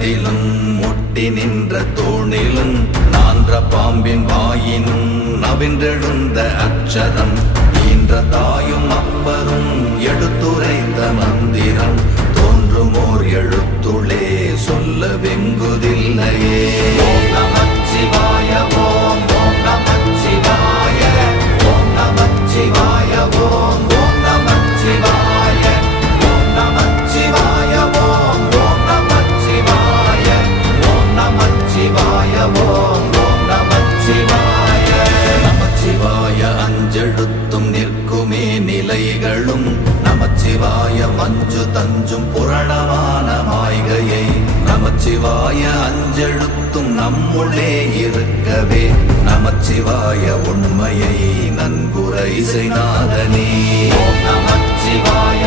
தட்டிலும் முட்டி நின்ற தூணிலும் நான்ற பாம்பின் வாயினும் நவின்றெழுந்த அச்சரம் ஈன்ற தாயும் அப்பரும் எடுத்துரைத்த மந்திரம் தோன்றுமோர் எழுத்துளே சொல்ல வெங்குதில்லையே. ஓம் நமச்சிவாய ஓம் ஓம் நமச்சிவாய ஓம் நமச்சிவாய ஓம் ஓம் நமச்சிவாய ஓம் நமச்சிவாய ஓம் ஓம் நமச்சிவாய ஓம் நமச்சிவாய ஓம் ஓம் நமச்சிவாய. நமச்சிவாய அஞ்செழுத்தும் நிற்குமே நிலைகளும் நமச்சிவாய மஞ்சு தஞ்சும் புரணமான மாய்கையை நமச்சிவாய அஞ்செழுத்தும் நம்முள்ளே இருக்கவே நமச்சிவாய உண்மையை நன்குரை செய்நாதனே. ஓம் நமச்சிவாய